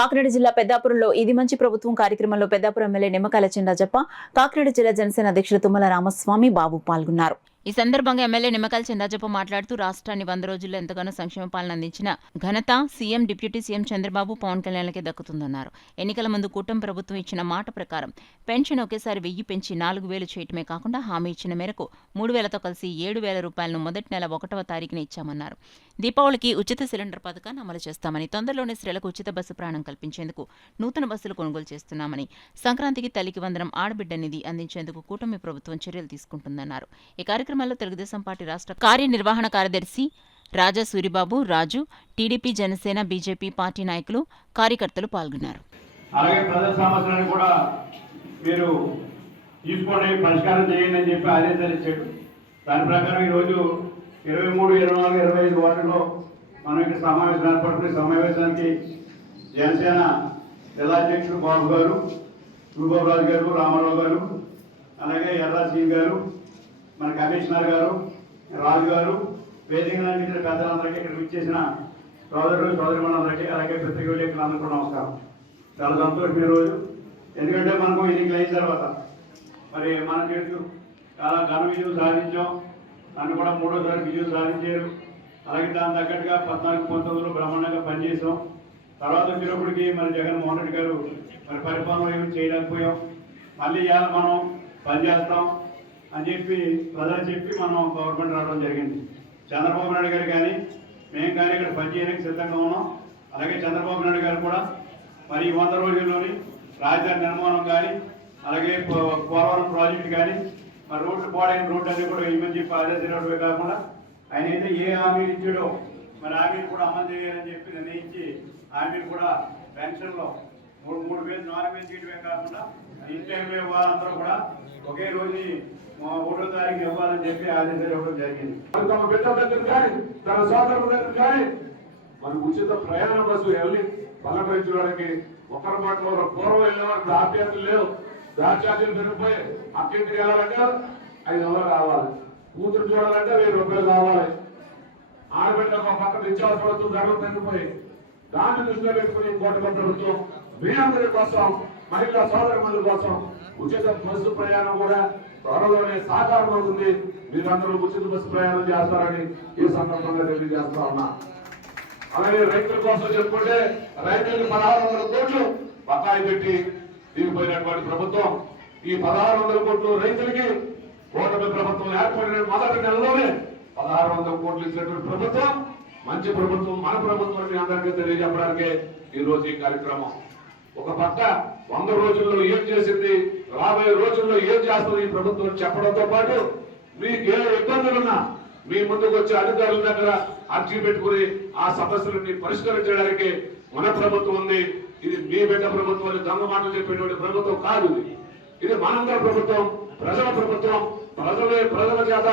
కాకినాడ జిల్లా పెద్దాపురంలో ఇది మంచి ప్రభుత్వం కార్యక్రమంలో పెద్దాపురం ఎమ్మెల్యే నిమ్మకాయల చిన్నజప్ప, కాకినాడ జిల్లా జనసేన అధ్యక్షులు తుమ్మల రామస్వామి బాబు పాల్గొన్నారు. ఈ సందర్భంగా ఎమ్మెల్యే నిమ్మకాయల చిన్నజప్ప మాట్లాడుతూ రాష్ట్రాన్ని 100 రోజుల్లో ఎంతగానో సంక్షేమ పాలన అందించిన ఘనత CM, deputy CM Chandrababu, Pavan కళ్యాణ్లకే దక్కుతుందన్నారు. ఎన్నికల ముందు కూటమి ప్రభుత్వం ఇచ్చిన మాట ప్రకారం పెన్షన్ ఒకేసారి 1000 పెంచి 4000 చేయటమే కాకుండా హామీ ఇచ్చిన మేరకు 3000తో కలిసి 7000 రూపాయలను మొదటి నెల 1వ తారీఖున ఇచ్చామన్నారు. దీపావళికి ఉచిత సిలిండర్ పథకాన్ని అమలు చేస్తామని, తొందరలోనే స్త్రీలకు ఉచిత బస్సు ప్రయాణం కల్పించేందుకు నూతన బస్సులు కొనుగోలు చేస్తున్నామని, సంక్రాంతికి తల్లికి వందనం ఆడబిడ్డ నిధి అందించేందుకు కూటమి ప్రభుత్వం చర్యలు తీసుకుంటుందన్నారు. ఈ కార్యక్రమంలో తెలుగుదేశం పార్టీ రాష్ట్ర కార్యనిర్వహణ కార్యదర్శి రాజా సూరిబాబు, రాజు, టీడీపీ, జనసేన, బీజేపీ పార్టీ నాయకులు, కార్యకర్తలు పాల్గొన్నారు. అలాగే ప్రజల సమస్యలను కూడా మీరు తీసుకోండి, పరిష్కారం చేయండి అని చెప్పి ఆదేశాలు ఇచ్చాడు. దాని ప్రకారం ఈరోజు 23, 24, 25 వార్డులో మనం ఇక్కడ సమావేశం ఏర్పడుతున్న సమావేశానికి జనసేన జిల్లా అధ్యక్షుడు బాబు గారు, సూబాబు గారు, రామారావు గారు, అలాగే ఎర్రా సింగ్ గారు, మన కమిషనర్ గారు, రాజు గారు, వేదిక పెద్దలందరికీ ఇక్కడ విచ్చేసిన సోదరులు సోదరిమణులందరికీ, అలాగే పత్రిక విలేకరులందరికీ కూడా నమస్కారం. చాలా సంతోషమైన రోజు. ఎందుకంటే మనకు ఎన్నికలు అయిన తర్వాత మరి మనం చేస్తూ చాలా ఘన విజయం సాధించాం. నన్ను కూడా 3వసారి విజయం సాధించారు. అలాగే దాని తగ్గట్టుగా 14, 19లో బ్రహ్మాండంగా పనిచేసాం. తర్వాత వచ్చినప్పటికీ మరి జగన్మోహన్ రెడ్డి గారు మరి పరిపాలన ఏమి చేయలేకపోయాం. మళ్ళీ ఇవాళ మనం పనిచేస్తాం అని చెప్పి ప్రజలు చెప్పి మనం గవర్నమెంట్ రావడం జరిగింది. చంద్రబాబు నాయుడు గారు కానీ మేము కానీ ఇక్కడ పనిచేయడానికి సిద్ధంగా ఉన్నాం. అలాగే చంద్రబాబు నాయుడు గారు కూడా మరి 100 రోజుల్లోని రాజధాని నిర్మాణం కానీ, అలాగే పోలవరం ప్రాజెక్టు కానీ, మరి రోడ్లు పాడైన రోడ్డు అన్ని కూడా ఏమని చెప్పి ఆదేశాలు కాకుండా ఆయన అయితే ఏ హామీలు ఇచ్చాడో మరి హామీలు కూడా అమలు చేయాలని చెప్పి నిర్ణయించి హామీలు కూడా పెన్షన్లో 3,000, 4,000 చేయడమే కాకుండా ఇంట్లో ఇవ్వాలందరూ కూడా ఒకే రోజు 1వ తారీఖు ఇవ్వాలని చెప్పి ఆదేశాలు ఇవ్వడం జరిగింది. తమ బిడ్డల దగ్గర కానీ తన సోదరుల దగ్గర కానీ మన ఉచిత ప్రయాణ బస్సు వెళ్ళి పలకరించడానికి ఒకరి మాటలో పూర్వం వెళ్ళేవారికి ఆప్యాయతలు లేవు. దారి ఛార్జీలు పెరిగిపోయి అక్కింటికి వెళ్ళాలంటే 500 కావాలి, కూతురు చూడాలంటే 1000 రూపాయలు కావాలి. ఆడబిడ్డకు ఒక పక్క నిత్యావసర వస్తువులు ధరలు పెరిగిపోయి దాన్ని దృష్టిలో పెట్టుకుని కూటమి ప్రభుత్వం మీ అందరి కోసం, మహిళా సోదరుల కోసం ఉచిత బస్సు ప్రయాణం కూడా త్వరలోనే సాకారం అవుతుంది. మీరందరూ ఉచిత బస్సు ప్రయాణం చేస్తారని ఈ సందర్భంగా తెలియజేస్తా ఉన్నా. అలాగే రైతుల కోసం చెప్పుకుంటే రైతులకు 1600 కోట్లు బకాయి పెట్టి దిగిపోయినటువంటి ప్రభుత్వం ఈ 1600 కోట్లు రైతులకి కూటమి ప్రభుత్వం ఏర్పడిన మొదటి నెలలోనే 1600 కోట్లు ఇచ్చినటువంటి ప్రభుత్వం మంచి ప్రభుత్వం, మన ప్రభుత్వం మీ అందరికీ తెలియజెప్పడానికి ఈ రోజు ఈ కార్యక్రమం. ఒక పక్క 100 రోజుల్లో ఏం చేసింది, రాబోయే రోజుల్లో ఏం చేస్తుంది ఈ ప్రభుత్వం చెప్పడంతో పాటు మీకు ఏ ఇబ్బందులున్నా మీ ముందుకు వచ్చే అధికారుల దగ్గర అర్జీ పెట్టుకుని ఆ సమస్యలని పరిష్కరించడానికి మన ప్రభుత్వం ఉంది. ఇది మీ బిడ్డ ప్రభుత్వం, దొంగ మాటలు చెప్పేటువంటి ప్రభుత్వం కాదు. ఇది మనందరి ప్రభుత్వం, ప్రజల ప్రభుత్వం, ప్రజల చేత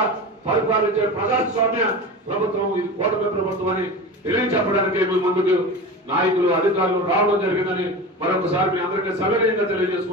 పరిపాలించే ప్రజాస్వామ్య ప్రభుత్వం. ఇది కూటమి ప్రభుత్వం అని తెలియచెప్పడానికి మీ ముందుకు నాయకులు, అధికారులు రావడం జరిగిందని మరొకసారి మీ అందరికీ సవినయంగా తెలియజేసుకుంటున్నాను.